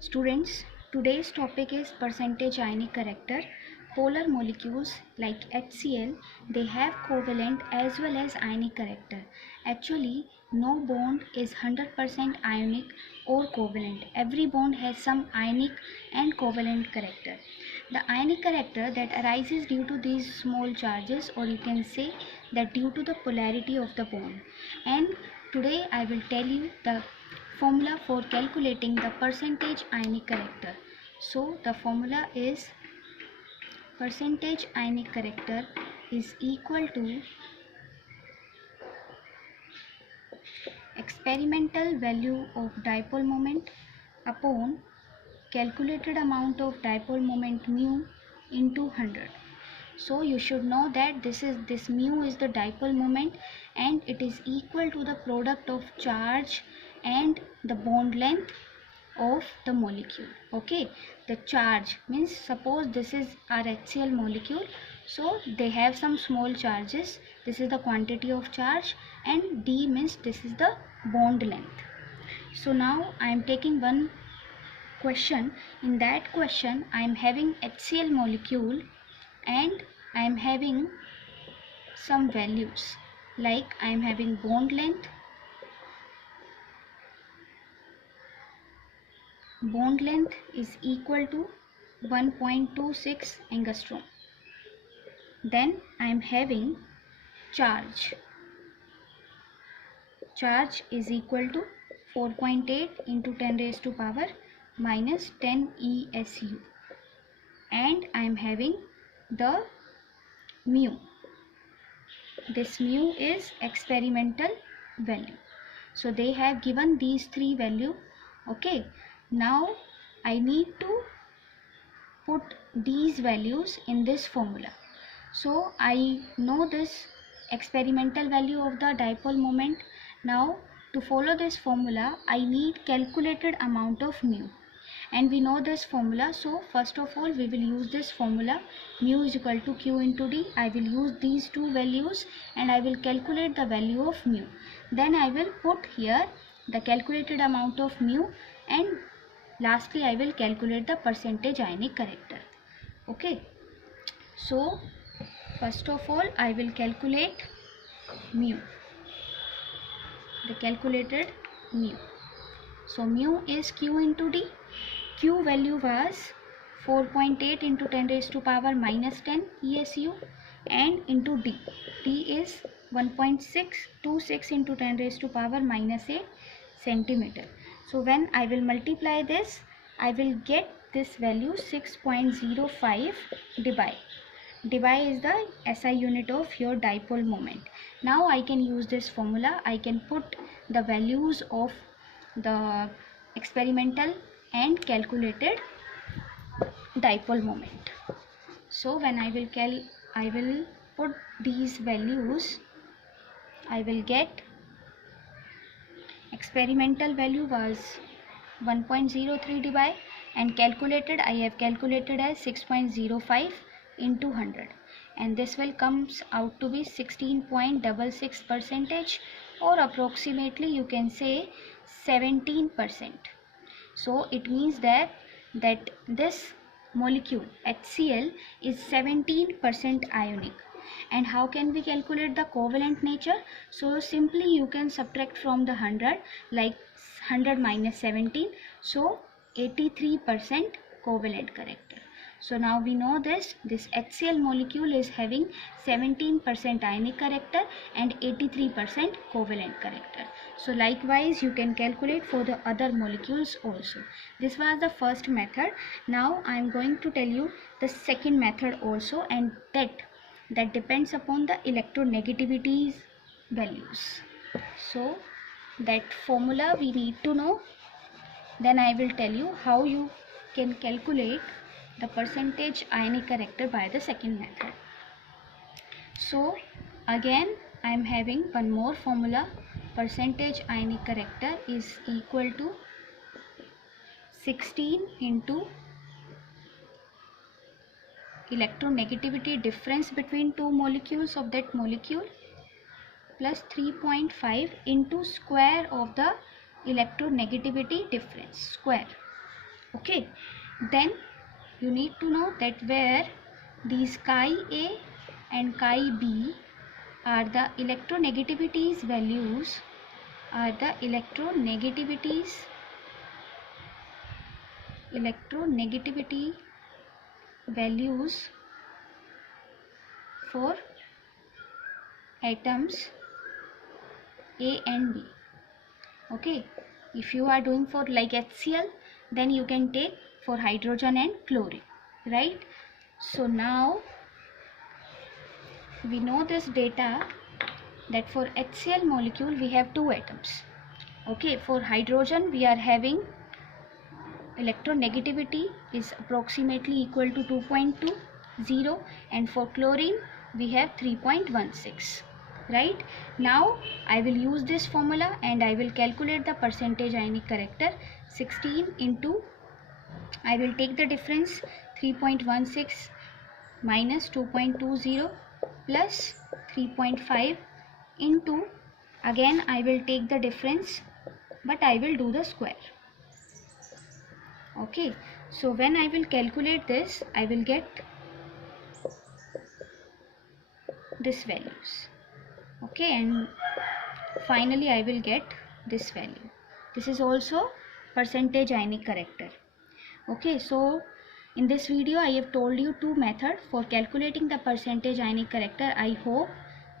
Students, today's topic is percentage ionic character. Polar molecules like HCl, they have covalent as well as ionic character. Actually, no bond is 100% ionic or covalent. Every bond has some ionic and covalent character. The ionic character that arises due to these small charges, or you can say that due to the polarity of the bond. And today I will tell you the formula for calculating the percentage ionic character. So the formula is percentage ionic character is equal to experimental value of dipole moment upon calculated amount of dipole moment mu into 100. So you should know that this mu is the dipole moment and it is equal to the product of charge and the bond length of the molecule. Okay, the charge means, suppose this is our HCl molecule, so they have some small charges. This is the quantity of charge, and D means this is the bond length. So now I am taking one question. In that question I am having HCl molecule and I am having some values, like I am having bond length. Bond length is equal to 1.26 angstrom. Then I am having charge. Charge is equal to 4.8 into 10 raised to power minus 10 ESU. And I am having the mu. This mu is experimental value. So they have given these three values. Okay. Now I need to put these values in this formula. So I know this experimental value of the dipole moment. Now to follow this formula I need calculated amount of mu, and we know this formula. So first of all we will use this formula, mu is equal to Q into D. I will use these two values and I will calculate the value of mu. Then I will put here the calculated amount of mu, and lastly I will calculate the percentage ionic character. Okay, so first of all I will calculate mu, the calculated mu. So mu is Q into D. Q value was 4.8 into 10 raised to power minus 10 ESU, and into D. D is 1.626 into 10 raised to power minus 8 centimeter. So when I will multiply this, I will get this value 6.05 dBi. dBi is the SI unit of your dipole moment. Now I can use this formula. I can put the values of the experimental and calculated dipole moment. So when I will put these values, I will get experimental value was 1.03 dBi and calculated I have calculated as 6.05 into 100, and this will comes out to be 16.66%, or approximately you can say 17%. So it means that this molecule HCl is 17% ionic. And how can we calculate the covalent nature? So simply you can subtract from the 100, like 100 minus 17, so 83% covalent character. So now we know this HCl molecule is having 17% ionic character and 83% covalent character. So likewise you can calculate for the other molecules also. This was the first method. Now I am going to tell you the second method also, and that depends upon the electronegativity values. So that formula we need to know. Then I will tell you how you can calculate the percentage ionic character by the second method. So again I am having one more formula. Percentage ionic character is equal to 16 into electronegativity difference between two molecules of that molecule plus 3.5 into square of the electronegativity difference square. Okay, then you need to know that where these chi A and chi B are the electronegativities values, electronegativity values for atoms A and B. Okay, if you are doing for like HCl, then you can take for hydrogen and chlorine, right? So now we know this data that for HCl molecule we have two atoms. Okay, for hydrogen we are having electronegativity is approximately equal to 2.20, and for chlorine we have 3.16. Right, now I will use this formula and I will calculate the percentage ionic character. 16 into, I will take the difference, 3.16 minus 2.20 plus 3.5 into, again I will take the difference but I will do the square. Okay, so when I will calculate this, I will get this values. Okay, and finally I will get this value. This is also percentage ionic character. Okay, so in this video I have told you two methods for calculating the percentage ionic character. I hope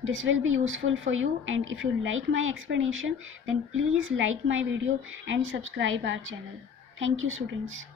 this will be useful for you, and if you like my explanation then please like my video and subscribe our channel. Thank you students.